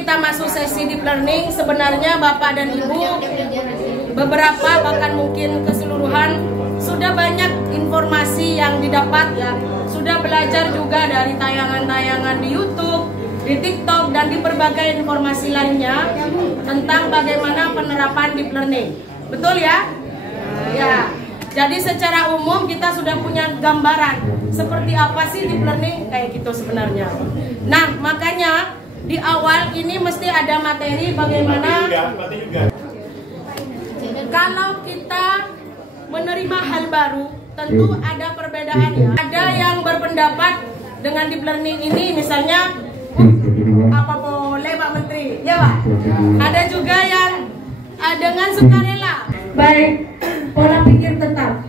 kita masuk sesi deep learning, sebenarnya Bapak dan Ibu, beberapa bahkan mungkin keseluruhan sudah banyak informasi yang didapat ya. Sudah belajar juga dari tayangan-tayangan di YouTube, di TikTok, dan di berbagai informasi lainnya tentang bagaimana penerapan deep learning. Betul ya? Ya. Jadi secara umum kita sudah punya gambaran seperti apa sih deep learning kayak gitu sebenarnya. Nah, makanya di awal ini mesti ada materi bagaimana kalau kita menerima hal baru, tentu ada perbedaannya. Ada yang berpendapat dengan deep learning ini misalnya apa boleh Pak Menteri, ya Pak. Ada juga yang dengan sukarela. Baik, pola pikir tetap.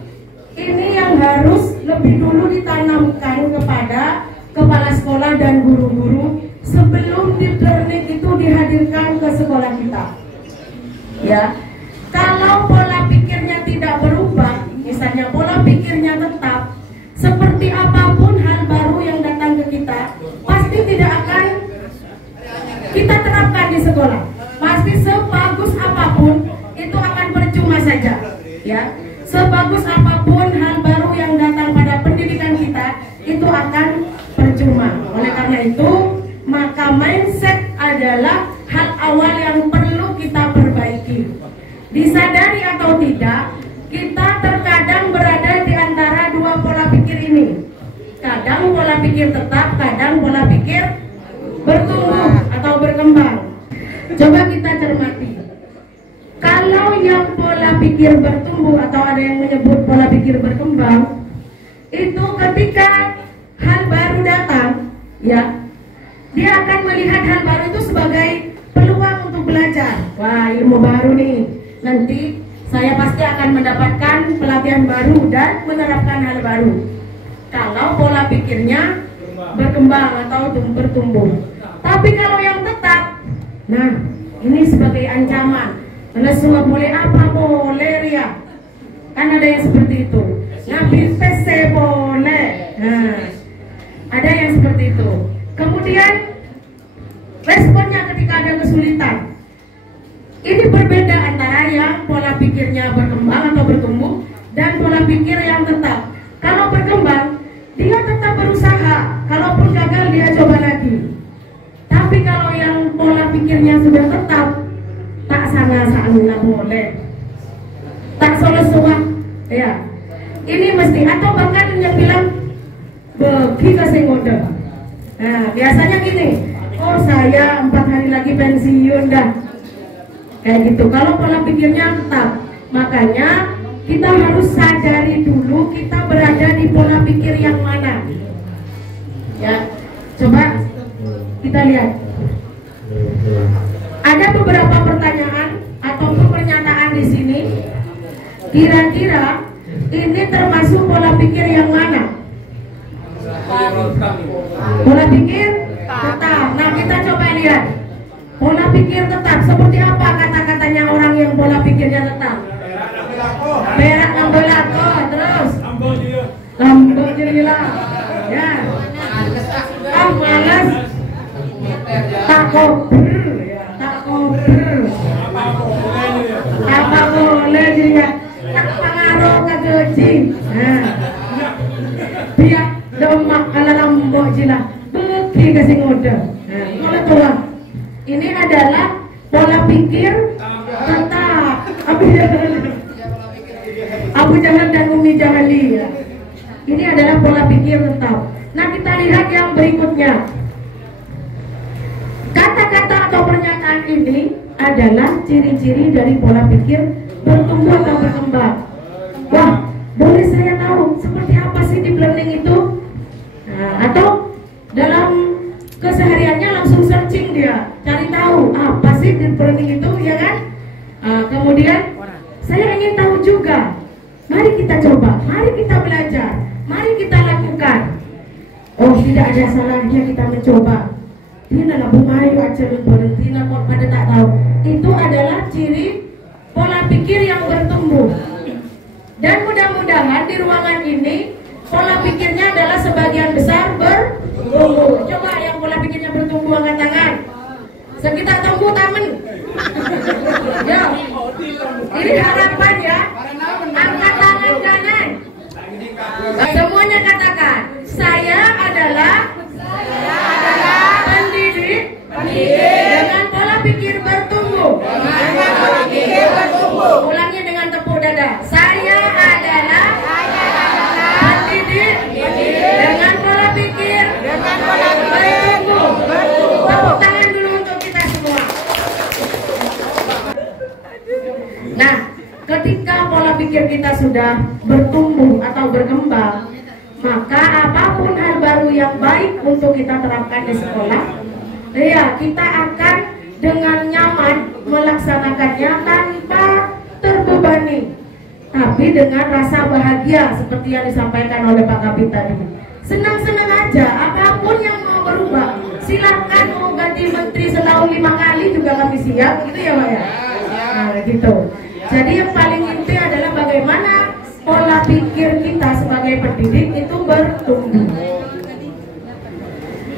Ini yang harus lebih dulu ditanamkan kepada kepala sekolah dan guru-guru sebelum deep learning itu dihadirkan ke sekolah kita. Ya, kalau pola pikirnya tidak berubah, misalnya pola pikirnya tetap, seperti apapun hal baru yang datang ke kita, pasti tidak akan kita terapkan di sekolah. Pasti sebagus apapun itu akan percuma saja. Ya, sebagus apapun hal baru yang datang pada pendidikan kita itu akan percuma. Oleh karena itu, maka mindset adalah hal awal yang perlu kita perbaiki. Disadari atau tidak, kita terkadang berada di antara dua pola pikir ini. Kadang pola pikir tetap, kadang pola pikir bertumbuh atau berkembang. Coba kita cermati. Kalau yang pola pikir bertumbuh atau ada yang menyebut pola pikir berkembang, itu ketika hal baru datang, ya, dia akan melihat hal baru itu sebagai peluang untuk belajar. Wah, ilmu baru nih. Nanti saya pasti akan mendapatkan pelatihan baru dan menerapkan hal baru. Kalau pola pikirnya berkembang atau bertumbuh. Tapi kalau yang tetap, nah, ini sebagai ancaman. Karena semua boleh apa boleh ya. Kan ada yang seperti itu. Ngambil PC boleh. Nah, ada yang seperti itu. Kemudian responnya ketika ada kesulitan. Ini berbeda antara yang pola pikirnya berkembang atau bertumbuh dan pola pikir yang tetap. Kalau berkembang, dia tetap berusaha. Kalaupun gagal, dia coba lagi. Tapi kalau yang pola pikirnya sudah tetap, tak sana boleh, tak soal ya. Ini mesti, atau bahkan yang bilang bagi kasih ngode. Nah, biasanya gini, oh saya 4 hari lagi pensiun dah. Kayak gitu. Kalau pola pikirnya tetap, makanya kita harus sadari dulu kita berada di pola pikir yang mana. Ya, coba kita lihat. Ada beberapa pertanyaan ataupun pernyataan di sini. Kira-kira ini termasuk pola pikir yang mana? Pola pikir tetap. Nah, kita coba lihat. Pola pikir tetap seperti apa kata-katanya orang yang pola pikirnya tetap? Berak nambelako, terus lambung jelilah. Ya. Malas. Tak kober. Apa boleh jadinya tak pengaruh ke gejing. Nah, biar domak ala lambok jilah beki kasih ngode. Nah, mulai tuang. Ini adalah pola pikir tetap. Abu Jahal dan Umi Jahali ya. Ini adalah pola pikir tetap. Nah, kita lihat yang berikutnya. Kata-kata atau pernyataan ini adalah ciri-ciri dari pola pikir bertumbuh atau berkembang. Wah, boleh saya tahu seperti apa sih deep learning itu? Nah, atau dalam kesehariannya langsung searching dia, cari tahu apa sih deep learning itu, ya kan? Kemudian saya ingin tahu juga. Mari kita coba, mari kita belajar, mari kita lakukan. Oh, tidak ada salahnya kita mencoba. Tina lah bumayu aja Tina kok pada tak tahu. Itu adalah ciri pola pikir yang bertumbuh. Dan mudah-mudahan di ruangan ini pola pikirnya adalah sebagian besar bertumbuh. Coba yang pola pikirnya bertumbuh angkat tangan. Sekitar tunggu tamen. Ya. Ini harapan ya. Angkat tangan kanan. Semuanya katakan, saya adalah pendidik dengan pola pikir bertumbuh. Ulangi dengan tepuk dada. Saya adalah pendidik dengan pola pikir bertumbuh. Tepuk tangan dulu untuk kita semua. Nah, ketika pola pikir kita sudah bertumbuh atau berkembang, maka apapun hal baru yang baik untuk kita terapkan di sekolah, ya kita akan dengan nyaman melaksanakannya tanpa terbebani, tapi dengan rasa bahagia seperti yang disampaikan oleh Pak Kapit tadi. Senang-senang aja, apapun yang mau berubah, silakan mau ganti menteri setahun 5 kali juga kami siap, gitu ya Pak ya. Nah gitu. Jadi yang paling inti adalah bagaimana pola pikir kita sebagai pendidik itu bertumbuh.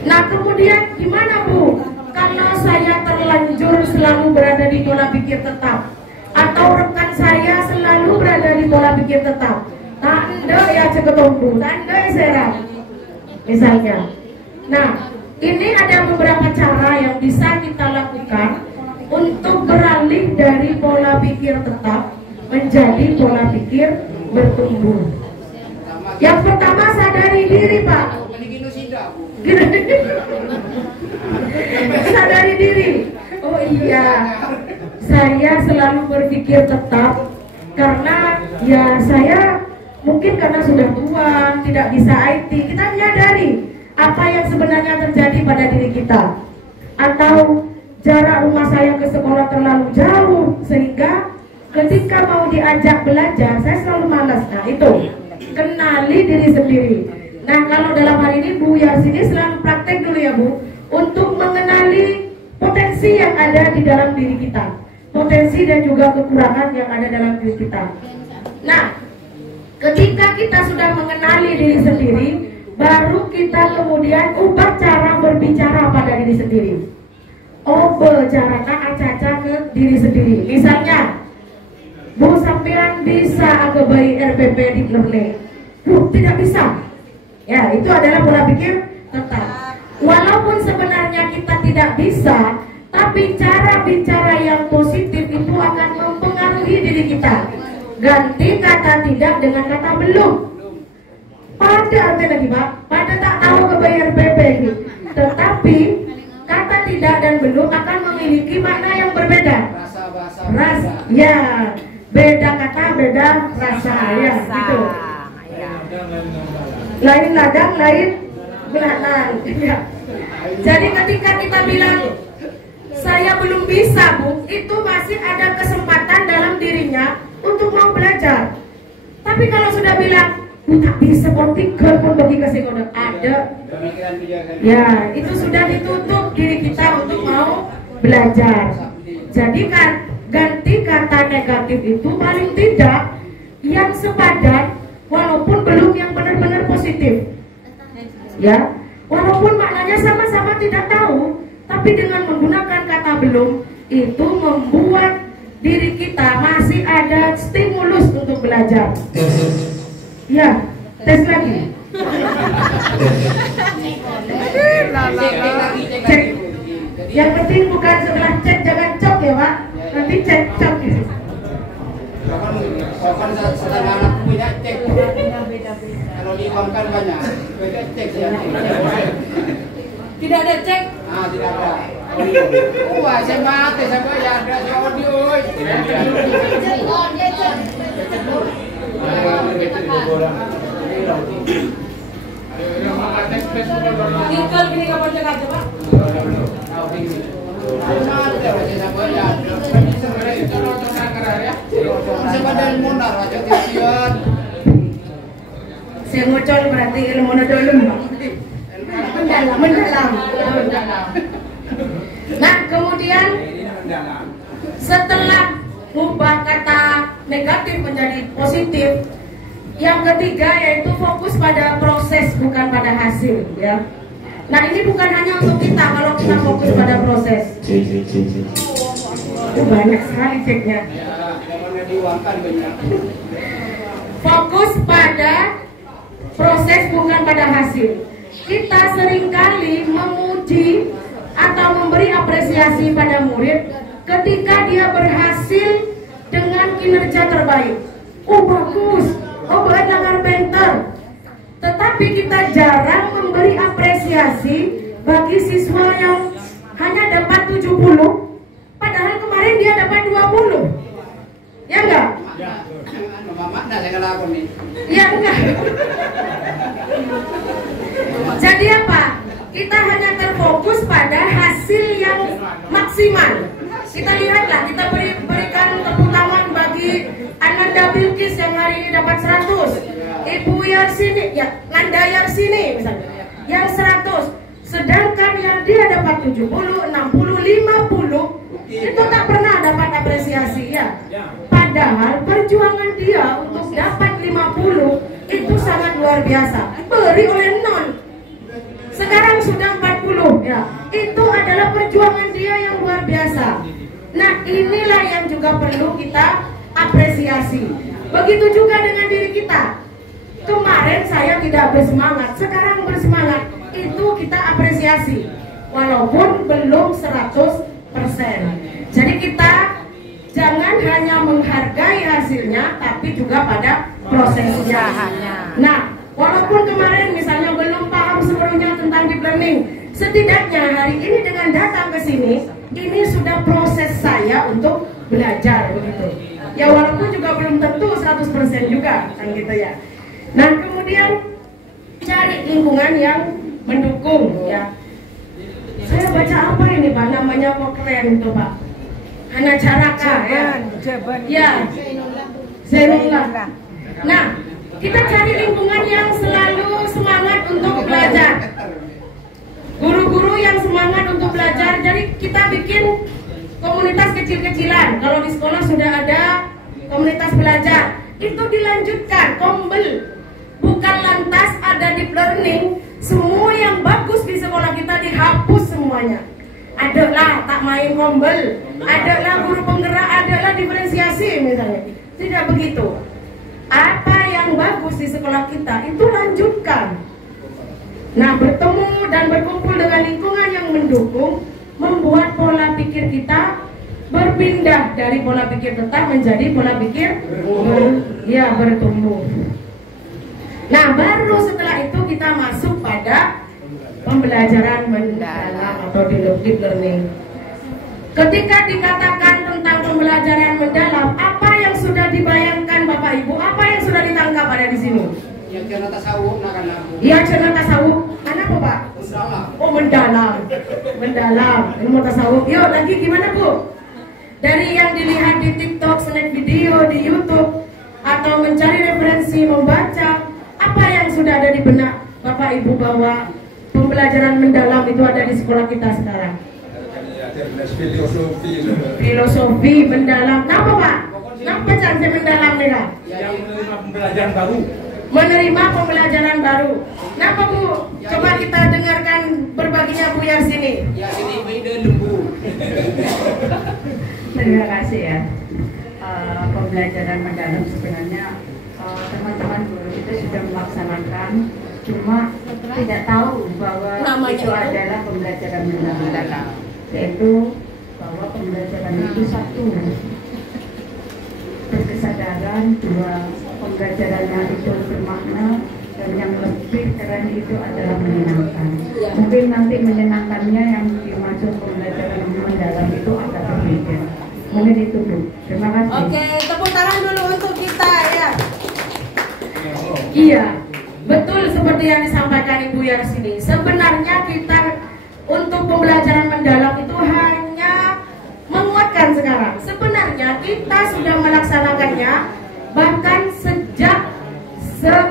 Nah kemudian gimana Bu? Kalau saya terlanjur selalu berada di pola pikir tetap, atau rekan saya selalu berada di pola pikir tetap, tanda ya ceketombu, tanda ya serang, misalnya. Nah ini ada beberapa cara yang bisa kita lakukan untuk beralih dari pola pikir tetap menjadi pola pikir bertumbuh. Yang pertama, sadari diri Pak. Sadari diri. Oh iya, saya selalu berpikir tetap karena ya saya mungkin karena sudah tua, tidak bisa IT. Kita menyadari apa yang sebenarnya terjadi pada diri kita, atau jarak rumah saya ke sekolah terlalu jauh sehingga ketika mau diajak belajar saya selalu malas. Nah itu, kenali diri sendiri. Nah kalau dalam hal ini Bu Yarsini selalu praktek dulu ya Bu, untuk mengenali potensi yang ada di dalam diri kita, potensi dan juga kekurangan yang ada dalam diri kita. Nah ketika kita sudah mengenali diri sendiri, baru kita kemudian ubah cara berbicara pada diri sendiri. Oh bicarakan aca-aca ke diri sendiri. Misalnya, Bu sampean bisa agak bayi RPP di Lerle. Bu tidak bisa. Ya itu adalah pola pikir tetap. Walaupun sebenarnya kita tidak bisa, tapi cara bicara yang positif itu akan mempengaruhi diri kita. Ganti kata tidak dengan kata belum. Pada artinya lagi Pak, pada tak tahu ke bayi RPP ini. Tetapi kata tidak dan belum akan memiliki makna yang berbeda. Ya, beda kata, beda rasa, ya, gitu. Lain ladang, lain belahan. Ya. Jadi ketika kita bilang saya belum bisa Bu, itu masih ada kesempatan dalam dirinya untuk mau belajar. Tapi kalau sudah bilang tak bisa kontikel pun bagi kasih kode ada, ya itu sudah ditutup diri kita untuk mau belajar. Jadi kan ganti kata negatif itu paling tidak yang sepadan, walaupun belum yang benar-benar positif. Ya, walaupun maknanya sama-sama tidak tahu, tapi dengan menggunakan kata belum itu membuat diri kita masih ada stimulus untuk belajar. Ya, tes lagi. Cek. Yang penting bukan setelah cek jangan cok ya Pak. Nanti cek cok. Setelah anak punya cek. Kalau diuangkan banyak, beda cek ya. Tidak ada cek. Ah, tidak ada. Wah, saya mati, saya bayar ada audio. Tinggal gini kapan cek aja Pak? Saya ngocol berarti ilmu dalam Pak. Mendalam. Nah kemudian setelah mengubah kata negatif menjadi positif, yang ketiga yaitu fokus pada proses bukan pada hasil ya. Nah ini bukan hanya untuk kita, kalau kita fokus pada proses. Itu banyak sekali ceknya. Fokus pada proses bukan pada hasil. Kita seringkali memuji atau memberi apresiasi pada murid ketika dia berhasil dengan kinerja terbaik. Oh bagus, oh banyak carpenter. Tetapi kita jarang memberi apresiasi bagi siswa yang hanya dapat 70, padahal kemarin dia dapat 20. Ya enggak? Ya enggak. Jadi apa? Kita hanya terfokus pada hasil yang maksimal. Kita lihatlah, kita berikan tepuk tangan bagi Ananda Bilkis yang hari ini dapat 100. Ibu Yarsini, ya Nanda Yarsini misalnya, yang 100. Sedangkan yang dia dapat 70, 60, 50 itu tak pernah dapat apresiasi ya. Padahal perjuangan dia untuk dapat 50 itu sangat luar biasa. Beri oleh non. Sekarang sudah 40 ya. Itu adalah perjuangan dia yang luar biasa. Nah, inilah yang juga perlu kita apresiasi. Begitu juga dengan diri kita. Kemarin saya tidak bersemangat, sekarang bersemangat. Itu kita apresiasi. Walaupun belum 100%. Jadi kita jangan hanya menghargai hasilnya, tapi juga pada prosesnya. Nah, walaupun kemarin misalnya belum paham sepenuhnya tentang deep learning, setidaknya hari ini dengan datang ke sini, ini sudah proses saya untuk belajar begitu. Ya walaupun juga belum tentu 100% juga kan gitu ya. Nah kemudian cari lingkungan yang mendukung ya. Saya baca apa ini Pak? Namanya kok keren tuh Pak? Hana Caraka ya. Ya. Zainullah. Nah, kita cari lingkungan yang selalu semangat untuk belajar. Guru-guru yang semangat untuk belajar. Jadi kita bikin komunitas kecil-kecilan. Kalau di sekolah sudah ada komunitas belajar, itu dilanjutkan, kombel. Bukan lantas ada deep learning, semua yang bagus di sekolah kita dihapus semuanya. Adalah tak main kombel, adalah guru penggerak, adalah diferensiasi misalnya. Tidak begitu. Apa yang bagus di sekolah kita itu lanjutkan. Nah, bertemu dan berkumpul dengan lingkungan yang mendukung membuat pola pikir kita berpindah dari pola pikir tetap menjadi pola pikir bertumbuh. Nah, baru setelah itu kita masuk pada pembelajaran mendalam atau deep learning. Ketika dikatakan tentang pembelajaran mendalam, apa yang sudah dibayangkan Bapak Ibu? Apa yang sudah ditangkap ada di sini? Yang cerita tasawuf, iya, cerita tasawuf. Apa Pak? Mendalam. Oh, mendalam. Mendalam, ilmu tasawuf. Yuk, lagi gimana Bu? Dari yang dilihat di TikTok, snack video, di YouTube, atau mencari referensi, membaca, apa yang sudah ada di benak Bapak Ibu bahwa pembelajaran mendalam itu ada di sekolah kita sekarang? Filosofi mendalam. Kenapa Pak? Kenapa cari mendalam nih Kak? Yang menerima pembelajaran baru. Menerima pembelajaran baru. Kenapa Bu? Coba kita dengarkan berbaginya Bu Yarsini. Ya ini ide lembu. Terima kasih ya. Pembelajaran mendalam sebenarnya teman-teman guru itu sudah melaksanakan, cuma tidak tahu bahwa itu adalah pembelajaran mendalam. Yaitu bahwa pembelajaran itu satu berkesadaran, dua pembelajarannya itu bermakna, dan yang lebih keren itu adalah menyenangkan. Mungkin nanti menyenangkannya yang dimaksud pembelajaran mendalam itu agak berbeda. Mungkin itu Bu. Terima kasih. Oke, tepuk tangan dulu untuk kita ya. Iya, betul seperti yang disampaikan Ibu Yarsini. Sebenarnya kita untuk pembelajaran mendalam itu hanya menguatkan sekarang. Sebenarnya kita sudah melaksanakannya bahkan sejak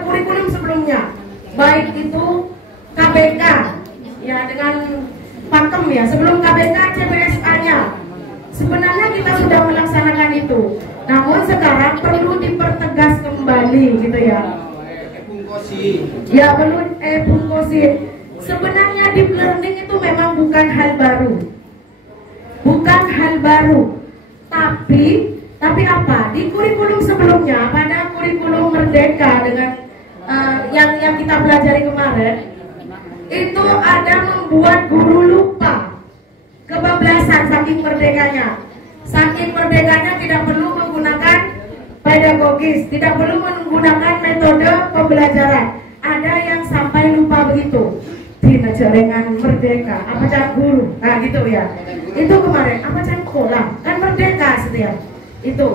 kurikulum sebelumnya, baik itu KBK ya dengan pakem ya, sebelum KBK CPSA-nya. Sebenarnya kita sudah melaksanakan itu. Namun sekarang perlu dipertegas kembali gitu ya. Ya perlu bungkosin. sebenarnya deep learning itu memang bukan hal baru. Bukan hal baru. Tapi apa? Di kurikulum sebelumnya, pada kurikulum Merdeka dengan yang kita pelajari kemarin, itu ada membuat guru lupa, kebablasan saking merdekanya. Saking merdekanya tidak perlu menggunakan pedagogis, tidak perlu menggunakan metode pembelajaran. Ada yang sampai lupa begitu. Dina jaringan merdeka, apa cara guru? Nah gitu ya. Itu kemarin, apa cara sekolah? Kan merdeka setiap itu.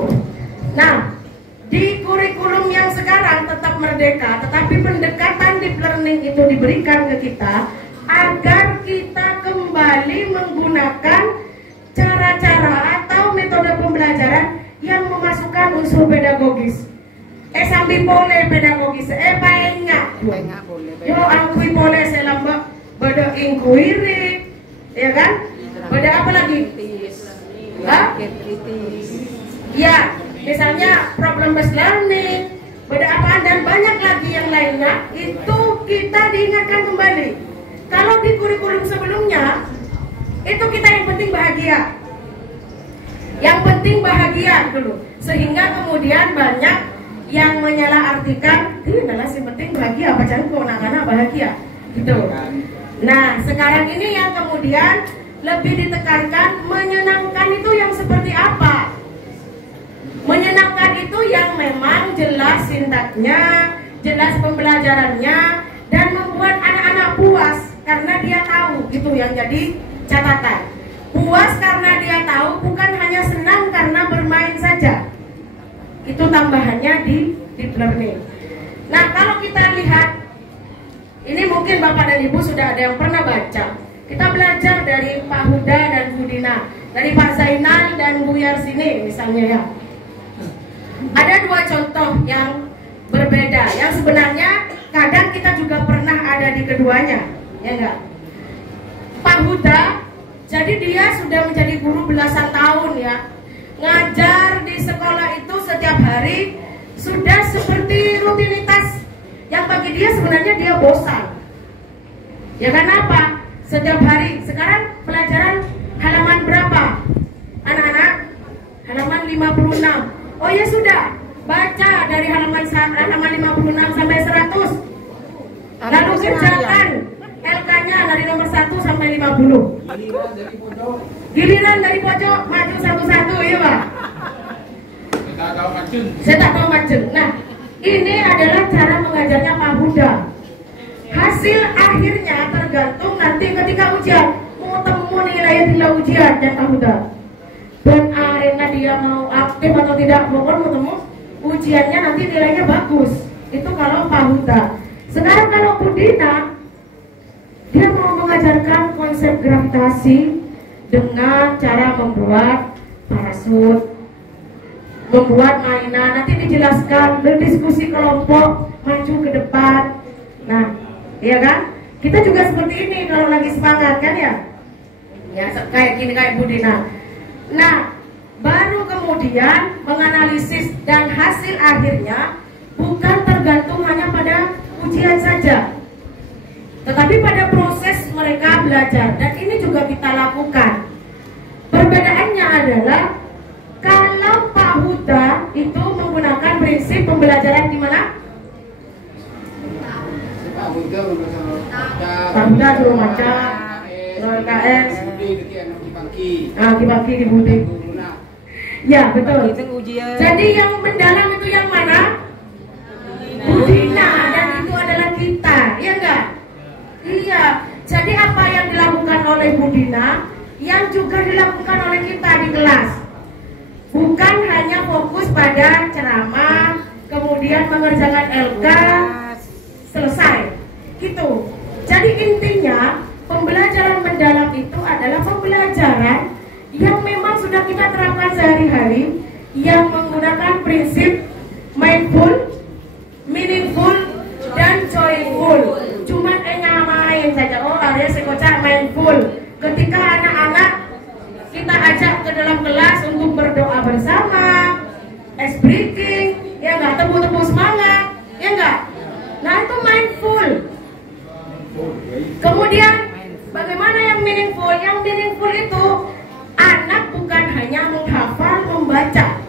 Nah, di kurikulum yang sekarang tetap merdeka, tetapi pendekatan deep learning itu diberikan ke kita agar kita kembali menggunakan cara-cara atau metode pembelajaran yang memasukkan unsur pedagogis. Sambil boleh pedagogis, paenga. Yo angkui boleh selamba beda inquiry, ya kan? Beda apa lagi? Ya, misalnya problem based learning, beda apaan dan banyak lagi yang lainnya. Itu kita diingatkan kembali. Kalau di kurikulum sebelumnya, itu kita yang penting bahagia. Yang penting bahagia dulu, sehingga kemudian banyak yang menyalahartikan, adalah si penting bahagia, apa jangan anak-anak bahagia, gitu. Nah, sekarang ini yang kemudian lebih ditekankan menyenangkan itu yang seperti apa? Menyenangkan itu yang memang jelas sintaknya, jelas pembelajarannya, dan membuat anak-anak puas karena dia tahu, itu yang jadi catatan. Puas karena dia tahu, bukan hanya senang karena bermain saja. Itu tambahannya di deep learning. Nah, kalau kita lihat, ini mungkin Bapak dan Ibu sudah ada yang pernah baca. Kita belajar dari Pak Huda dan Bu Dina, dari Pak Zainal dan Bu Yarsini misalnya ya. Ada dua contoh yang berbeda, yang sebenarnya kadang kita juga pernah ada di keduanya, ya enggak? Pak Huda, jadi dia sudah menjadi guru belasan tahun ya. Ngajar di sekolah itu setiap hari sudah seperti rutinitas yang bagi dia sebenarnya dia bosan. Ya kenapa? Setiap hari. Sekarang pelajaran halaman berapa? Anak-anak? Halaman 56. Oh ya sudah, baca dari halaman 56 sampai 100. Lalu kerjakan LK-nya dari nomor 1 sampai 50. Giliran dari pojok maju satu-satu, ya Pak. Saya tak tahu macam. Nah, ini adalah cara mengajarnya Pak Huda. Hasil akhirnya tergantung nanti ketika ujian. Mau temu nilai bila ujian dan Pak Huda. Dan arena dia mau aktif atau tidak, pokoknya mau temu ujiannya nanti nilainya bagus. Itu kalau Pak Huda. Sekarang kalau Bu Dina, dia mau mengajarkan konsep gravitasi dengan cara membuat parasut, membuat mainan, nanti dijelaskan, berdiskusi kelompok, maju ke depan. Nah, iya kan? Kita juga seperti ini kalau lagi semangat kan ya? Ya kayak gini, kayak Bu Dina. Nah, baru kemudian menganalisis dan hasil akhirnya bukan tergantung hanya pada ujian saja, tetapi pada proses mereka belajar, dan ini juga kita lakukan. Perbedaannya adalah kalau Pak Huda itu menggunakan prinsip pembelajaran di mana? Pak Huda suruh baca, LKS, kibaki di Budi. Ya betul. Jadi yang mendalam itu yang mana? Budina, dan itu adalah kita, ya enggak? Iya. Jadi apa yang dilakukan oleh Budina, yang juga dilakukan oleh kita di kelas. Bukan hanya fokus pada ceramah, kemudian mengerjakan LK, selesai. Gitu. Jadi intinya pembelajaran mendalam itu adalah pembelajaran yang memang sudah kita terapkan sehari-hari, yang menggunakan prinsip mindful, meaningful, dan joyful. Cuman nyamain saja. Oh, ada sekocak mindful. Ketika anak-anak kita ajak ke dalam kelas untuk berdoa bersama, ice breaking, ya enggak, tepuk-tepuk semangat, ya enggak. Nah itu mindful. Kemudian hanya menghafal, membaca.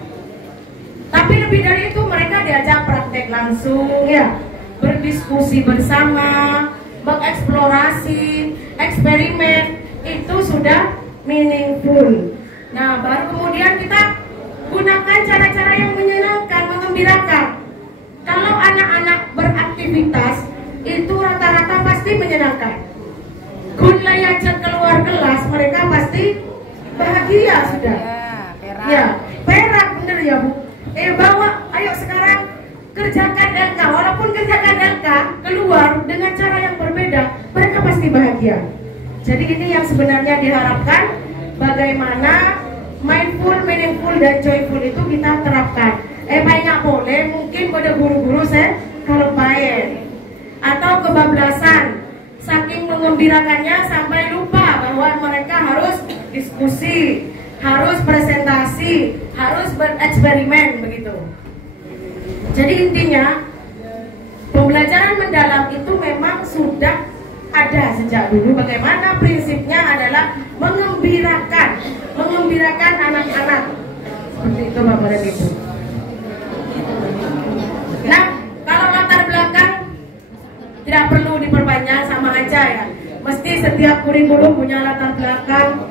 Tapi lebih dari itu mereka diajak praktek langsung ya, berdiskusi bersama, mengeksplorasi, eksperimen, itu sudah meaningful. Nah, baru kemudian kita gunakan cara-cara yang menyenangkan, mengembirakan. Kalau anak-anak beraktivitas itu rata-rata pasti menyenangkan. Kun layajat keluar kelas, mereka pasti bahagia sudah. Ya, perak bener ya Bu. Bawa, ayo sekarang kerjakan LK. Walaupun kerjakan LK keluar dengan cara yang berbeda, mereka pasti bahagia. Jadi ini yang sebenarnya diharapkan, bagaimana mindful, meaningful, dan joyful itu kita terapkan. Banyak boleh, mungkin pada guru-guru saya kalau main atau kebablasan, saking mengembirakannya sampai lupa bahwa mereka harus diskusi, harus presentasi, harus bereksperimen begitu. Jadi intinya pembelajaran mendalam itu memang sudah ada sejak dulu. Bagaimana prinsipnya adalah mengembirakan anak-anak. Seperti itu Bapak dan Ibu. Nah, kalau latar belakang tidak perlu diperbanyak, sama aja ya. Mesti setiap kurikulum punya latar belakang.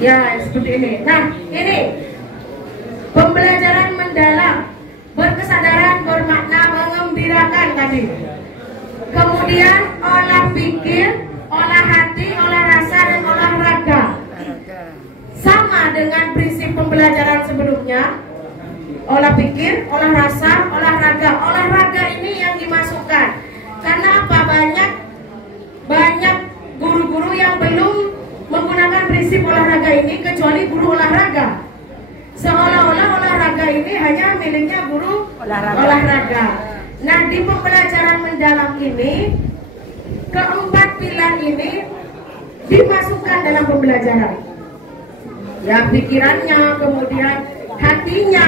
Ya, seperti ini. Nah, ini pembelajaran mendalam, berkesadaran, bermakna, mengembirakan tadi. Kemudian olah pikir, olah hati, olah rasa, dan olahraga. Sama dengan prinsip pembelajaran sebelumnya. Olah pikir, olah rasa, olahraga. Olahraga ini yang dimasukkan. Karena apa? Banyak guru-guru yang belum menggunakan prinsip olahraga ini kecuali guru olahraga. Seolah-olah olahraga ini hanya miliknya guru olahraga. Nah, di pembelajaran mendalam ini, keempat pilar ini dimasukkan dalam pembelajaran. Ya, pikirannya, kemudian hatinya.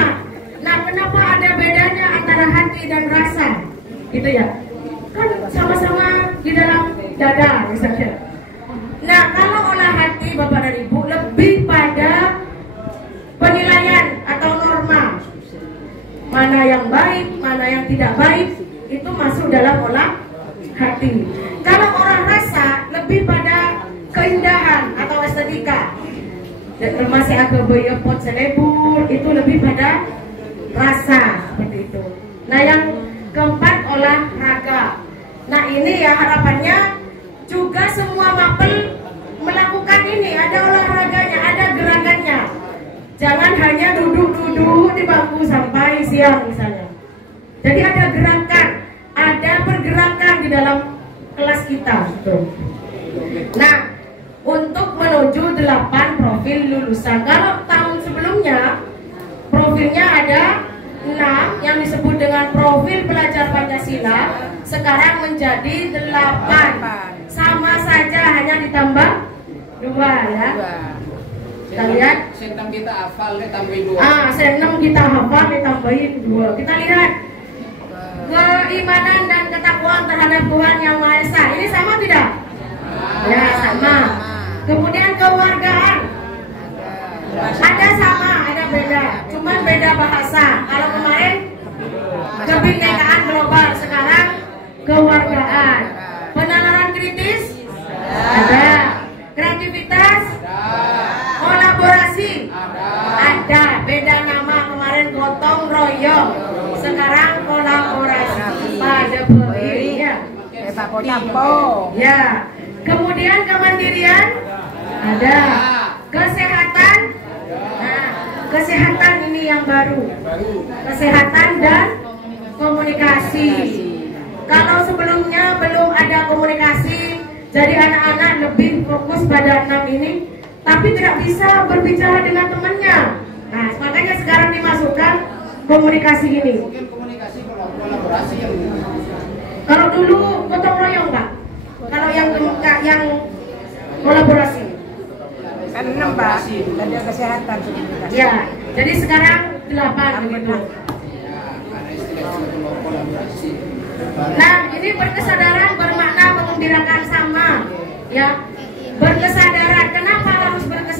Nah, kenapa ada bedanya antara hati dan rasa? Gitu ya. Kan sama-sama di dalam dada misalnya. Nah, kalau olah hati Bapak dan Ibu lebih pada penilaian atau norma. Mana yang baik, mana yang tidak baik, itu masuk dalam olah hati. Kalau olah rasa lebih pada keindahan atau estetika. Masih agak pot selebur, itu lebih pada rasa seperti itu. Nah, yang keempat olahraga. Nah, ini ya harapannya juga semua mapel melakukan ini, ada olahraganya, ada gerakannya. Jangan hanya duduk-duduk di bangku sampai siang misalnya. Jadi ada gerakan, ada pergerakan di dalam kelas kita. Nah, untuk menuju 8 profil lulusan. Kalau tahun sebelumnya profilnya ada 6 yang disebut dengan profil pelajar Pancasila, sekarang menjadi 8. Sama saja, hanya ditambah 2 ya. Kita lihat. Senam kita hafal ditambahin 2. Senam kita hafal ditambahin 2. Kita lihat keimanan dan ketakwaan terhadap Tuhan Yang Maha Esa. Ini sama tidak? Ya, sama. Kemudian kewargaan. Ada sama, ada beda. Cuman beda bahasa. Kalau kemarin kebinekaan global, sekarang kewargaan. Penalaran kritis ada. Kreativitas, kolaborasi ada. Beda nama, kemarin gotong royong, sekarang kolaborasi. Pada berinya ya. Kemudian kemandirian ada. Kesehatan. Nah, kesehatan ini yang baru. Kesehatan dan komunikasi. Kalau sebelumnya belum ada komunikasi, jadi anak-anak lebih fokus pada 6 ini, tapi tidak bisa berbicara dengan temannya. Nah, makanya sekarang dimasukkan komunikasi ini. Mungkin komunikasi kolaborasi yang Kalau dulu gotong royong Pak. Kalau yang kolaborasi kan 6 Pak, ada kesehatan. ya, jadi sekarang 8 begitu. Nah, ini berkesadaran, bermakna, mengembirakan sama ya. Berkesadaran, kenapa harus berkesadaran?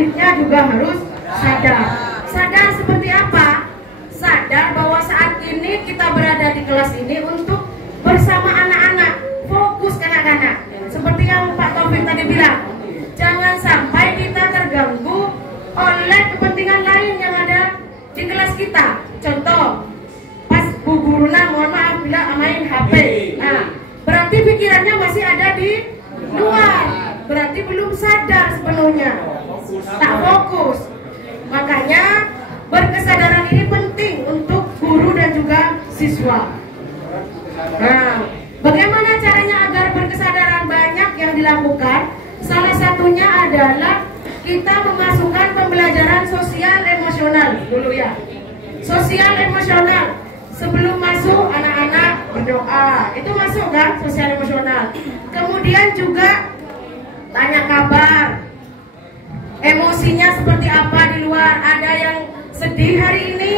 muridnya juga harus sadar. Sadar seperti apa? Sadar bahwa saat ini kita berada di kelas ini untuk bersama anak-anak, fokus ke anak-anak. Seperti yang Pak Taufik tadi bilang, jangan sampai kita terganggu oleh kepentingan lain yang ada di kelas kita. Contoh, pas Bu Guruna mohon maaf bila main HP, nah berarti pikirannya masih ada di luar, berarti belum sadar sepenuhnya, tak fokus. Makanya berkesadaran ini penting untuk guru dan juga siswa. Nah, bagaimana caranya agar berkesadaran? Banyak yang dilakukan. Salah satunya adalah kita memasukkan pembelajaran sosial emosional dulu ya. Sosial emosional. Sebelum masuk anak-anak berdoa. Itu masuk kan sosial emosional. Kemudian juga tanya kabar. Emosinya seperti apa di luar. Ada yang sedih hari ini.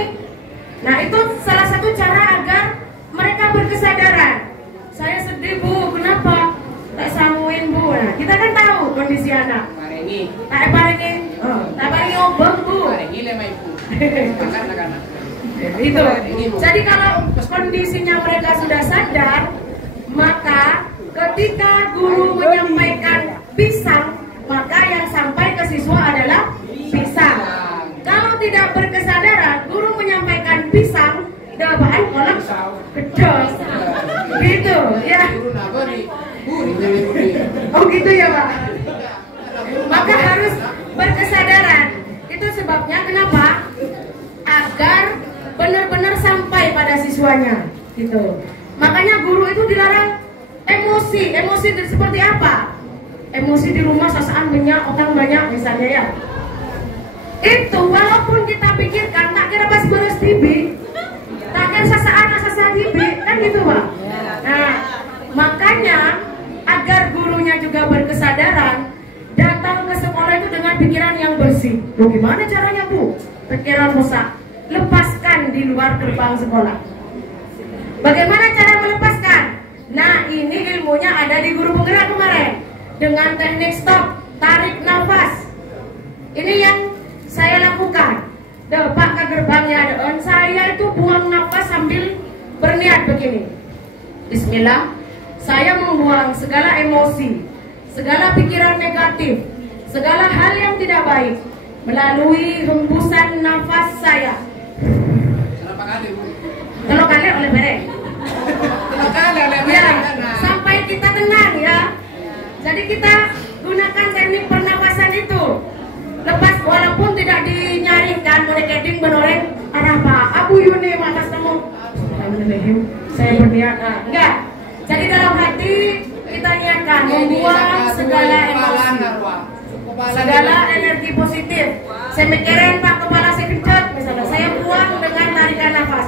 Nah, itu salah satu cara agar mereka berkesadaran. Saya sedih Bu, kenapa? Tak sangguin Bu. Nah, kita kan tahu kondisi anak. Tak parengi obeng Bu. Itu. Jadi kalau kondisinya mereka sudah sadar, maka ketika guru menyampaikan pisang, maka yang sampai ke siswa adalah pisang. Kalau tidak berkesadaran, guru menyampaikan pisang, bahan kolak kedos. Gitu ya. Oh gitu ya Pak. Maka harus berkesadaran. Itu sebabnya kenapa? Agar benar-benar sampai pada siswanya. Gitu. Makanya guru itu dilarang emosi. Emosi seperti apa? Emosi di rumah sasaan orang banyak misalnya ya. Itu walaupun kita pikirkan tak kira pas beres TV, tak kira sasaan TV, kan gitu Pak. Nah, makanya agar gurunya juga berkesadaran, datang ke sekolah itu dengan pikiran yang bersih. Bagaimana caranya Bu? Pikiran rusak, lepaskan di luar gerbang sekolah. Bagaimana cara melepaskan? Nah, ini ilmunya ada di guru penggerak kemarin. Dengan teknik stop, tarik nafas. Ini yang saya lakukan. Depak ke gerbangnya, dan saya itu buang nafas sambil berniat begini. Bismillah. Saya membuang segala emosi, segala pikiran negatif, segala hal yang tidak baik melalui hembusan nafas saya. Berapa kali Bu? Kalau kalian oleh merek. Ya, sampai kita tenang ya. Jadi kita gunakan teknik pernapasan itu. Lepas walaupun tidak dinyaringkan, menekeding menoreng arah Pak Abu Yuni matas kamu. Saya berniat. Enggak. Jadi dalam hati kita niatkan membuang segala emosi, segala energi positif. Saya mikirin Pak kepala saya kencet, misalnya saya buang dengan tarikan nafas.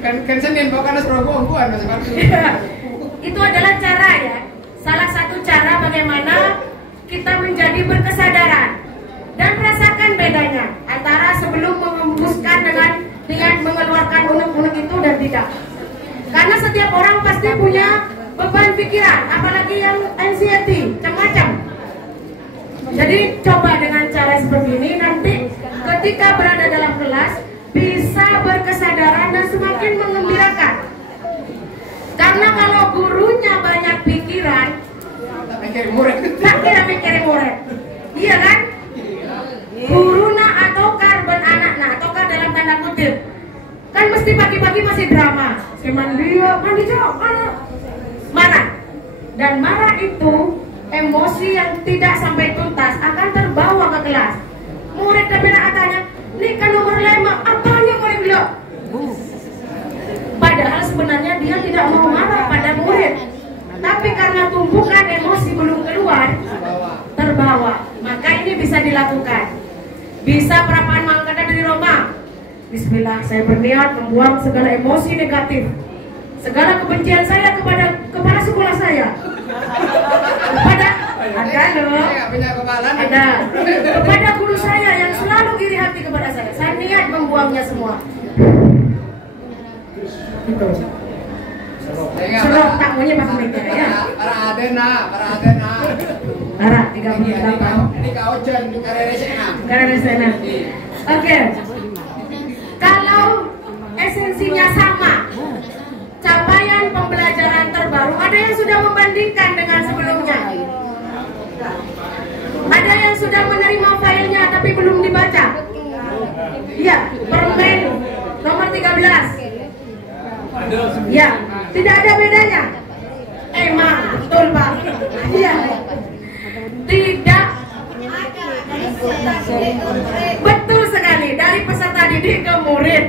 Kan Senin bukan serobongan Itu adalah cara ya. Salah satu cara bagaimana kita menjadi berkesadaran dan rasakan bedanya antara sebelum mengembuskan dengan niat mengeluarkan unek-unek itu dan tidak. Karena setiap orang pasti punya beban pikiran, apalagi yang anxiety, macam-macam. Jadi coba dengan cara seperti ini, nanti ketika berada dalam kelas bisa berkesadaran dan semakin mengembirakan. Karena kalau gurunya banyak pikiran, tak kira mikirin murid. Iya kan? Guruna ataukah anak-anak ataukah dalam tanda kutip. Kan mesti pagi-pagi masih drama. Mandi jauh, marah. Dan marah itu emosi yang tidak sampai tuntas akan terbawa ke kelas. Murid terberak tanya, "Nih kan nomor 5, apanya murid bilang?" Padahal sebenarnya dia tidak mau marah pada murid, tapi karena tumpukan emosi belum keluar, terbawa. Maka ini bisa dilakukan. Bisa perapaan mangkada dari Roma. Bismillah, saya berniat membuang segala emosi negatif, segala kebencian saya kepada kepala sekolah saya, kepada kepada guru saya yang selalu iri hati kepada saya. Saya niat membuangnya semua. Gitu. Serok tak punya pas mereka ya. Para adena. Para 38. Ini kau jen Karena sana. Oke. Kalau esensinya sama, capaian pembelajaran terbaru, ada yang sudah membandingkan dengan sebelumnya. Ada yang sudah menerima filenya tapi belum dibaca. Iya, permen nomor 13. Ya, tidak ada bedanya. Emang betul Pak. Iya. Tidak. Betul sekali, dari peserta didik ke murid.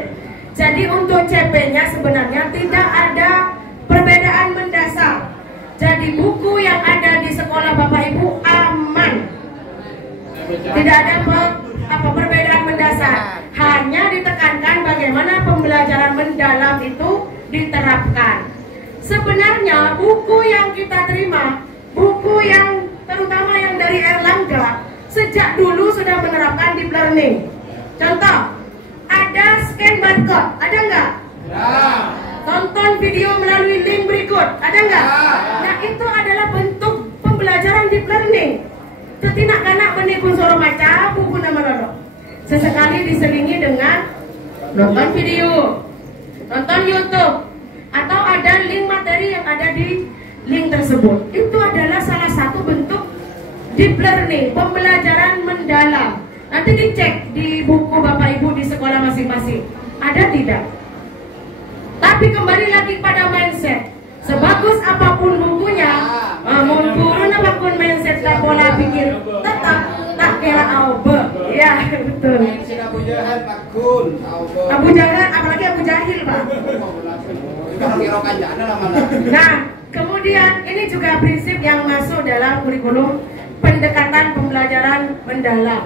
Jadi untuk CP-nya sebenarnya tidak ada perbedaan mendasar. Jadi buku yang ada di sekolah Bapak Ibu aman. Tidak ada perbedaan mendasar. Hanya ditekankan bagaimana pembelajaran mendalam itu diterapkan. Sebenarnya buku yang kita terima, buku yang terutama yang dari Erlangga, sejak dulu sudah menerapkan deep learning. Contoh, ada scan barcode, ada nggak? Tonton video melalui link berikut, ada nggak? Nah itu adalah bentuk pembelajaran deep learning. Setinak kanak menikun soro maca, buku nama loro. Sesekali diselingi dengan nonton video, nonton YouTube, atau ada link materi yang ada di link tersebut. Itu adalah salah satu bentuk deep learning, pembelajaran mendalam. Nanti dicek di buku Bapak Ibu di sekolah masing-masing, ada tidak? Tapi kembali lagi pada mindset. Sebagus apapun bukunya, turun apapun mindset dan pola pikir, tetap tak kira aube. Ya betul. Abu Jahal, apalagi Abu Jahil Pak. Nah, kemudian ini juga prinsip yang masuk dalam kurikulum pendekatan pembelajaran mendalam.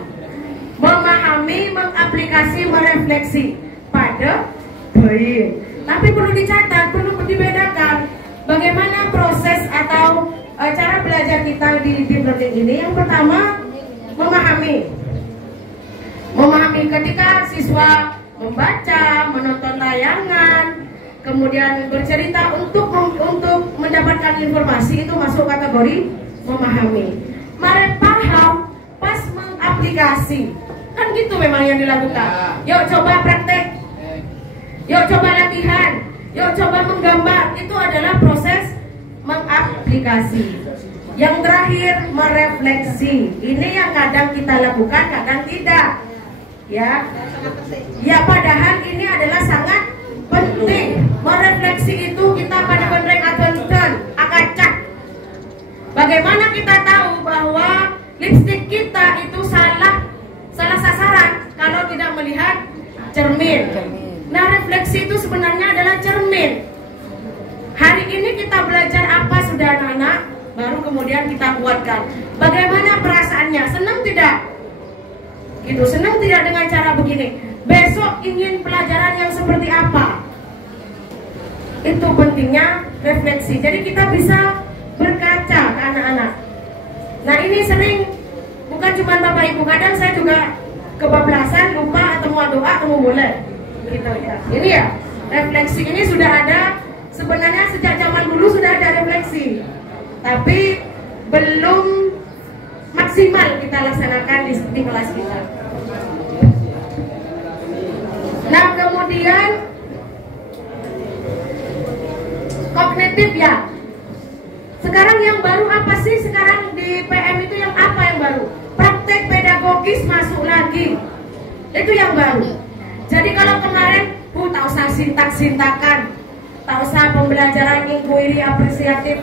Memahami, mengaplikasi, merefleksi pada baik. Tapi perlu dicatat, perlu dibedakan bagaimana proses atau cara belajar kita di deep learning ini. Yang pertama, memahami. Memahami ketika siswa membaca, menonton tayangan, kemudian bercerita untuk mendapatkan informasi, itu masuk kategori memahami. Mari paham pas mengaplikasi. Kan gitu memang yang dilakukan. Yuk coba praktek. Yuk coba latihan. Yuk coba menggambar. Itu adalah proses mengaplikasi. Yang terakhir, merefleksi. Ini yang kadang kita lakukan, kadang tidak. Ya padahal ini adalah sangat penting. Merefleksi itu kita pada penreng attention, akacak. Bagaimana kita tahu bahwa lipstik kita itu salah sasaran kalau tidak melihat cermin. Nah, refleksi itu sebenarnya adalah cermin. Hari ini kita belajar apa sudah anak-anak, baru kemudian kita kuatkan. Bagaimana perasaannya? Senang tidak? Gitu, senang tidak dengan cara begini? Besok ingin pelajaran yang seperti apa? Itu pentingnya refleksi. Jadi kita bisa berkaca ke anak-anak. Nah ini sering, bukan cuma Bapak Ibu, kadang saya juga kebablasan, lupa, atau mau doa, atau mau mulai gitu ya. Ini ya, refleksi ini sudah ada. Sebenarnya sejak zaman dulu sudah ada refleksi, tapi belum maksimal kita laksanakan di kelas kita. Nah kemudian kognitif ya. Sekarang yang baru apa sih? Sekarang di PM itu yang apa yang baru? Praktek pedagogis masuk lagi. Itu yang baru. Jadi kalau kemarin tak usah sintak-sintakan, tak usah pembelajaran inquiry apresiatif,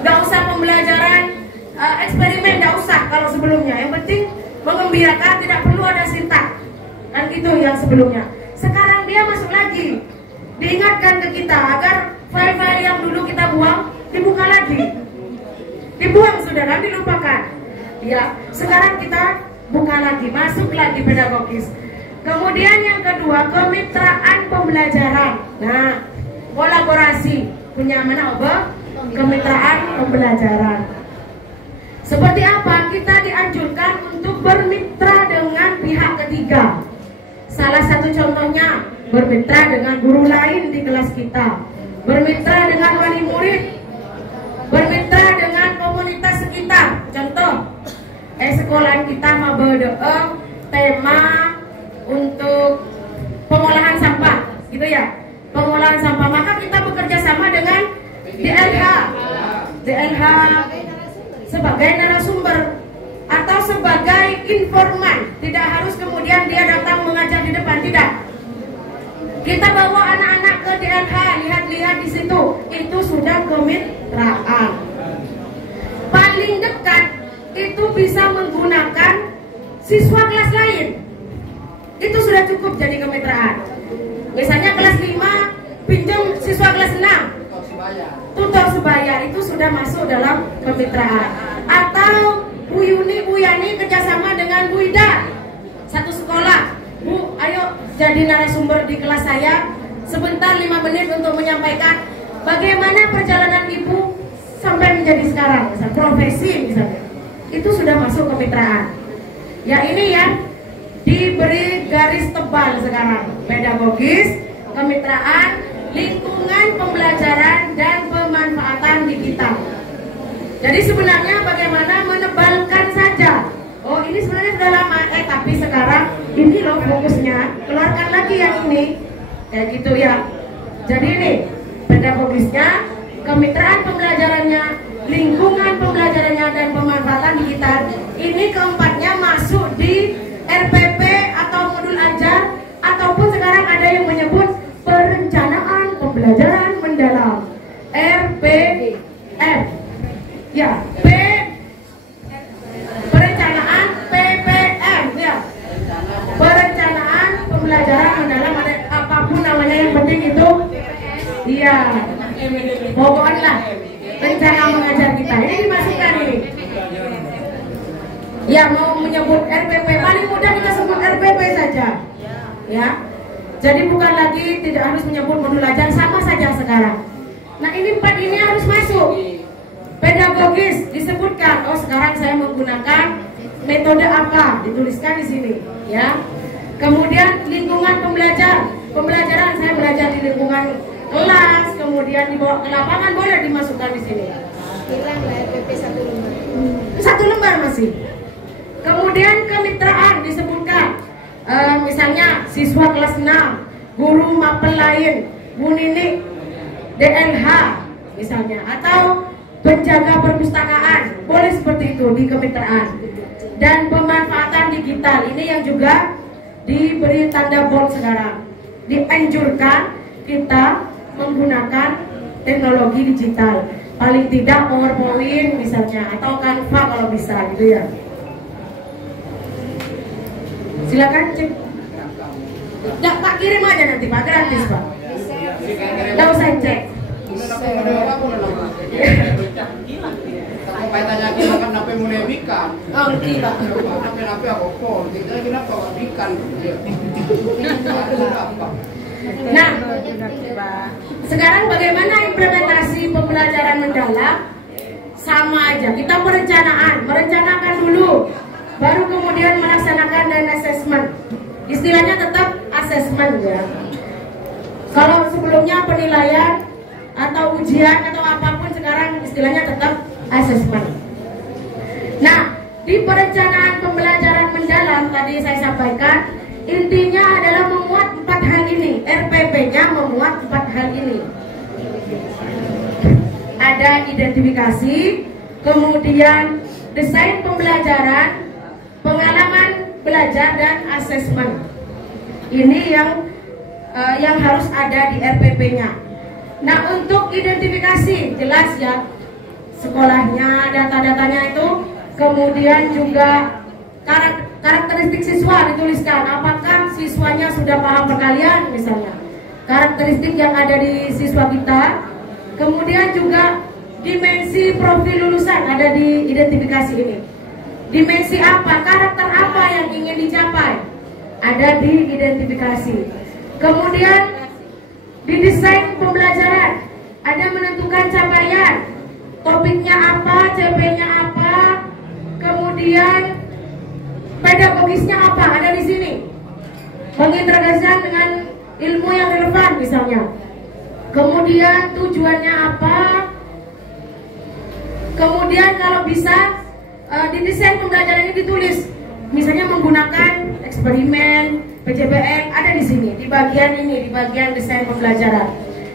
gak usah pembelajaran eksperimen, gak usah kalau sebelumnya. Yang penting mengembirakan, tidak perlu ada sintak. Kan gitu yang sebelumnya. Sekarang dia masuk lagi, diingatkan ke kita agar file-file yang dulu kita buang dibuka lagi. Dibuang sudah kan, dilupakan. Ya, sekarang kita buka lagi, masuk lagi pedagogis. Kemudian yang kedua, kemitraan pembelajaran. Nah, kolaborasi punya mana Oba? Kemitraan pembelajaran. Seperti apa? Kita dianjurkan untuk bermitra dengan pihak ketiga. Salah satu contohnya bermitra dengan guru lain di kelas kita, bermitra dengan wali murid, bermitra dengan komunitas sekitar. Contoh, sekolahan kita membeda tema untuk pengolahan sampah, gitu ya, pengolahan sampah. Maka kita bekerja sama dengan DLH sebagai narasumber atau sebagai informan. Tidak harus kemudian dia datang mengajar di depan, tidak. Kita bawa anak-anak ke DLH, lihat-lihat di situ. Itu sudah kemitraan. Paling dekat itu bisa menggunakan siswa kelas lain. Itu sudah cukup jadi kemitraan. Misalnya kelas 5 pinjam siswa kelas 6. Tutor sebaya, itu sudah masuk dalam kemitraan. Atau Bu Yuni, Bu Yani kerjasama dengan Bu Ida, satu sekolah. Bu, ayo jadi narasumber di kelas saya sebentar 5 menit untuk menyampaikan bagaimana perjalanan Ibu sampai menjadi sekarang, misalnya profesi misalnya. Itu sudah masuk kemitraan. Ya, ini yang diberi garis tebal sekarang: pedagogis, kemitraan, lingkungan pembelajaran, dan pemanfaatan digital. Jadi sebenarnya bagaimana menebalkan saja. Oh, ini sebenarnya sudah lama, tapi sekarang ini loh fokusnya, keluarkan lagi yang ini, kayak gitu ya. Jadi ini pedagogisnya, kemitraan pembelajarannya, lingkungan pembelajarannya, dan pemanfaatan digital. Ini keempatnya masuk di RPP atau modul ajar, ataupun sekarang ada yang menyebut perencanaan pembelajaran mendalam, RPM. Ya, perencanaan PPM ya. Perencanaan pembelajaran mendalam, ada apapun namanya, yang penting itu iya. Pokoknya rencana mengajar kita ini dimasukkan ini. Ya, mau menyebut RPP, paling mudah kita sebut RPP saja. Ya. Jadi bukan lagi, tidak harus menyebut modul ajar, sama saja sekarang. Nah, ini 4 ini harus masuk. Pedagogis disebutkan, oh sekarang saya menggunakan metode apa, dituliskan di sini, ya. Kemudian lingkungan pembelajaran saya belajar di lingkungan kelas, kemudian dibawa ke lapangan, boleh dimasukkan di sini. Hilang lah RPP 1 lembar. 1 lembar masih. Kemudian kemitraan disebutkan, misalnya siswa kelas 6, guru mapel lain, Bu Nini, DLH misalnya, atau penjaga perpustakaan, boleh seperti itu di kemitraan. Dan pemanfaatan digital ini yang juga diberi tanda bold sekarang. Dianjurkan kita menggunakan teknologi digital, paling tidak PowerPoint misalnya, atau Canva kalau bisa, gitu ya. Silakan cek. Nggak, Pak, kirim aja nanti Pak, gratis Pak. Nggak usah cek. Kalau tanya kita kan nape mulai ikan. Oh, tidak. Nape aku pol, kita kenapa ikan? Nah, sekarang bagaimana implementasi pembelajaran mendalam? Sama aja, kita merencanakan dulu, baru kemudian melaksanakan dan assessment. Istilahnya tetap assessment ya. Kalau sebelumnya penilaian atau ujian atau apapun, sekarang istilahnya tetap assessment. Nah, di perencanaan pembelajaran mendalam tadi saya sampaikan, intinya adalah memuat 4 hal ini. RPP-nya memuat 4 hal ini. Ada identifikasi, kemudian desain pembelajaran, pengalaman belajar, dan asesmen. Ini yang harus ada di RPP-nya. Nah, untuk identifikasi jelas ya, sekolahnya, data-datanya itu, kemudian juga karakteristik siswa dituliskan, apakah siswanya sudah paham perkalian misalnya, karakteristik yang ada di siswa kita. Kemudian juga dimensi profil lulusan ada di identifikasi ini. Dimensi apa, karakter apa yang ingin dicapai ada di identifikasi. Kemudian di desain pembelajaran ada menentukan capaian, topiknya apa, CP-nya apa, kemudian pedagogisnya apa, ada di sini. Mengintegrasikan dengan ilmu yang relevan misalnya. Kemudian tujuannya apa? Kemudian kalau bisa di desain pembelajaran ini ditulis, misalnya menggunakan eksperimen, PJBL ada di sini, di bagian ini, di bagian desain pembelajaran.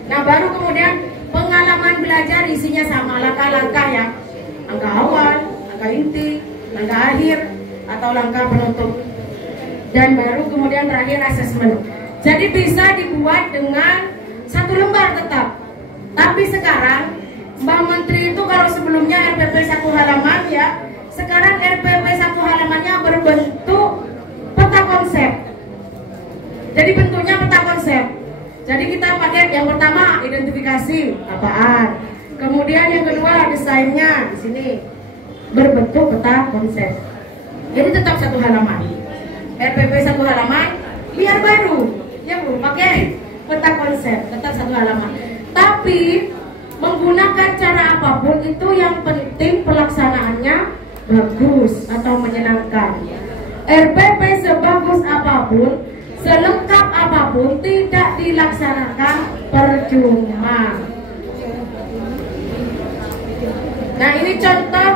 Nah, baru kemudian pengalaman belajar isinya sama, langkah-langkah ya, langkah awal, langkah inti, langkah akhir, atau langkah penutup. Dan baru kemudian terakhir asesmen. Jadi bisa dibuat dengan satu lembar tetap. Tapi sekarang Mbak Menteri itu kalau sebelumnya RPP 1 halaman ya, sekarang RPP 1 halamannya berbentuk peta konsep. Jadi bentuknya peta konsep. Jadi kita pakai yang pertama identifikasi apaan. Kemudian yang kedua desainnya di sini berbentuk peta konsep. Jadi tetap 1 halaman. RPP 1 halaman biar baru. Ya Bu, pakai peta konsep tetap 1 halaman. Tapi menggunakan cara apapun itu yang penting pelaksanaannya bagus atau menyenangkan. RPP sebagus apapun, selengkap apapun, tidak dilaksanakan percuma. Nah, ini contoh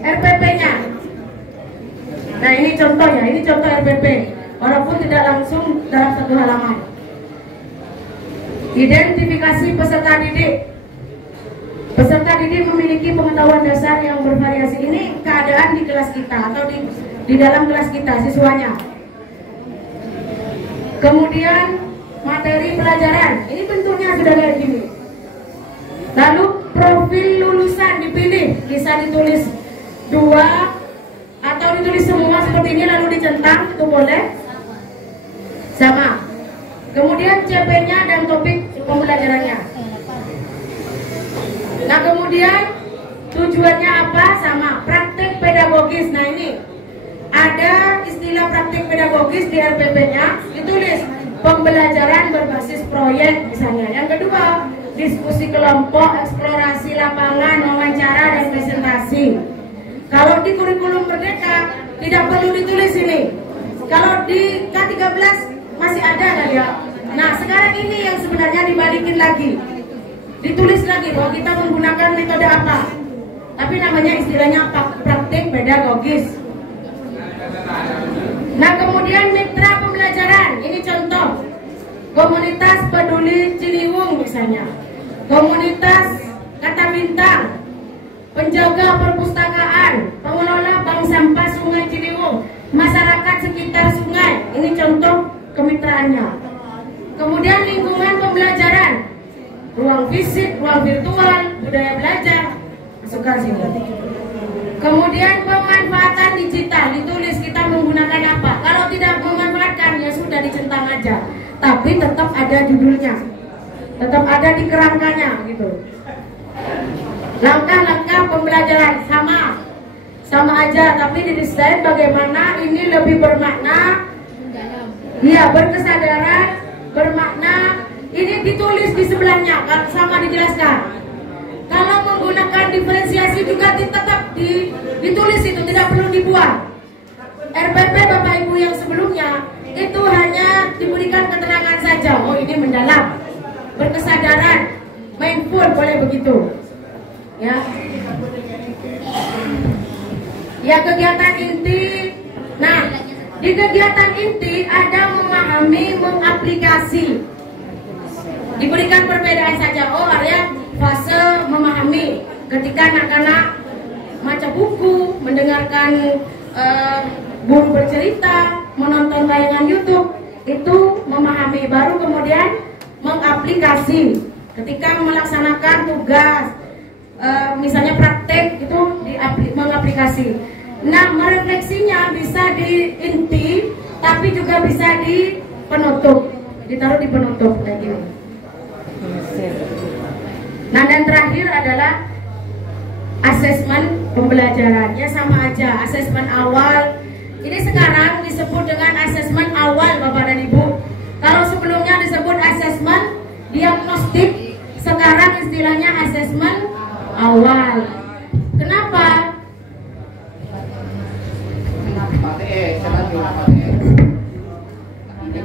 RPP-nya. Nah, ini contohnya, ini contoh RPP. Walaupun tidak langsung dalam 1 halaman. Identifikasi peserta didik. Peserta didik memiliki pengetahuan dasar yang bervariasi. Ini keadaan di kelas kita atau di dalam kelas kita siswanya. Kemudian materi pelajaran. Ini bentuknya sudah kayak gini. Lalu profil lulusan dipilih, bisa ditulis 2 atau ditulis semua seperti ini lalu dicentang, itu boleh. Sama. Kemudian CP-nya dan topik pembelajarannya. Nah, kemudian tujuannya apa? Sama, praktik pedagogis. Nah, ini ada istilah praktik pedagogis di RPP-nya, ditulis pembelajaran berbasis proyek misalnya. Yang kedua, diskusi kelompok, eksplorasi lapangan, wawancara dan presentasi. Kalau di kurikulum Merdeka tidak perlu ditulis ini. Kalau di K13 masih ada kan ya? Nah, sekarang ini yang sebenarnya dibalikin lagi. Ditulis lagi bahwa kita menggunakan metode apa. Tapi namanya istilahnya praktik pedagogis. Nah, kemudian mitra pembelajaran. Ini contoh. Komunitas Peduli Ciliwung misalnya. Komunitas Kata Bintang. Penjaga perpustakaan. Pengelola bank sampah Sungai Ciliwung. Masyarakat sekitar sungai. Ini contoh kemitraannya. Kemudian lingkungan pembelajaran. Ruang fisik, ruang virtual, budaya belajar. Masukkan sini. Kemudian pemanfaatan digital, ditulis kita menggunakan apa. Kalau tidak memanfaatkan ya sudah dicentang aja. Tapi tetap ada judulnya, tetap ada di kerangkanya gitu. Langkah-langkah pembelajaran sama aja, tapi didesain bagaimana ini lebih bermakna. Ya, berkesadaran, bermakna. Ini ditulis di sebelahnya, sama dijelaskan. Kalau menggunakan diferensiasi juga tetap ditulis itu, tidak perlu dibuat. RPP Bapak Ibu yang sebelumnya itu hanya diberikan keterangan saja. Oh, ini mendalam, berkesadaran, mindful, boleh begitu. Ya. Ya, kegiatan inti. Nah, di kegiatan inti ada memahami, mengaplikasi. Diberikan perbedaan saja. Oh, area fase memahami. Ketika anak-anak baca buku, mendengarkan guru bercerita, menonton tayangan YouTube, itu memahami. Baru kemudian mengaplikasi. Ketika melaksanakan tugas, misalnya praktek, itu mengaplikasi. Nah, merefleksinya bisa di inti, tapi juga bisa di penutup. Ditaruh di penutup kayak gini. Nah, dan terakhir adalah asesmen pembelajarannya sama aja. Asesmen awal ini sekarang disebut dengan asesmen awal Bapak dan Ibu. Kalau sebelumnya disebut asesmen diagnostik, sekarang istilahnya asesmen awal. Kenapa?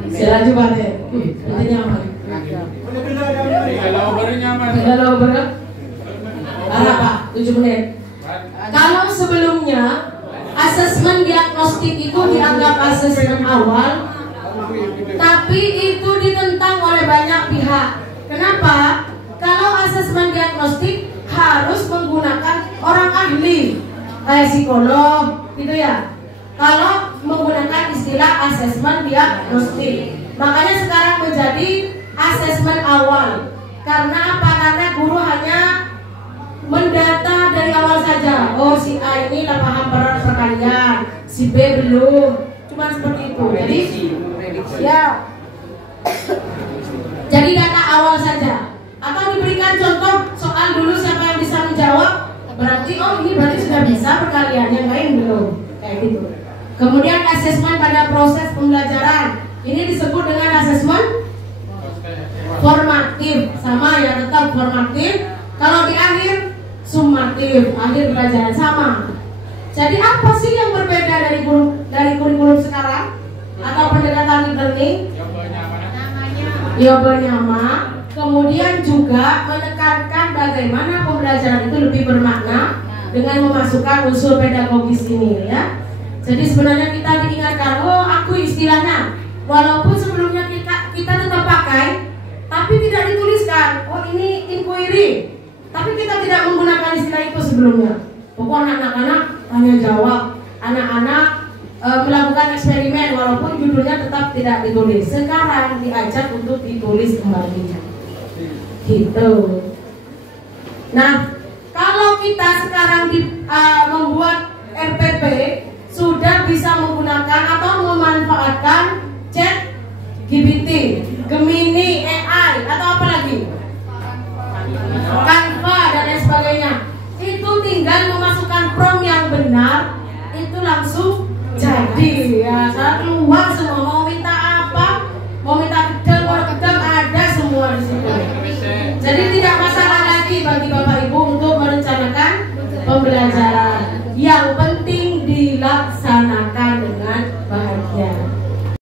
Silaju Pak. Intinya apa? Tidak tahu berat. Apa? 7 menit. Kalau sebelumnya asesmen diagnostik itu dianggap asesmen awal, tapi itu ditentang oleh banyak pihak. Kenapa? Kalau asesmen diagnostik harus menggunakan orang ahli, kayak psikolog, gitu ya. Kalau menggunakan istilah asesmen diagnostik, makanya sekarang menjadi asesmen awal. Karena apa? Karena guru hanya mendata dari awal saja. Oh, si A ini lah paham peran perkalian, si B belum. Cuma seperti itu. Jadi ya, jadi data awal saja. Atau diberikan contoh soal dulu, siapa yang bisa menjawab, berarti oh ini berarti sudah bisa perkalian, yang lain belum, kayak gitu. Kemudian asesmen pada proses pembelajaran, ini disebut dengan asesmen formatif, sama ya, tetap formatif. Kalau di akhir sumatif, akhir pelajaran sama. Jadi apa sih yang berbeda dari kurikulum sekarang atau pendekatan learning? Ya bernama. Kemudian juga menekankan bagaimana pembelajaran itu lebih bermakna dengan memasukkan unsur pedagogis ini, ya. Jadi sebenarnya kita diingatkan, oh aku istilahnya, walaupun sebelumnya kita tetap pakai, tapi tidak dituliskan, oh ini inquiry, tapi kita tidak menggunakan istilah itu sebelumnya. Pokoknya anak-anak tanya jawab, anak-anak melakukan eksperimen, walaupun judulnya tetap tidak ditulis. Sekarang diajak untuk ditulis kembali, gitu. Nah, kalau kita sekarang membuat RPP, sudah bisa menggunakan atau memanfaatkan ChatGPT, Gemini, AI, atau apa lagi, Canva dan lain sebagainya. Itu tinggal memasukkan prompt yang benar, itu langsung jadi, ya. Saya keluar semua, mau minta apa, mau minta gedang, ada semua di situ. Jadi tidak masalah lagi bagi Bapak Ibu untuk merencanakan pembelajaran.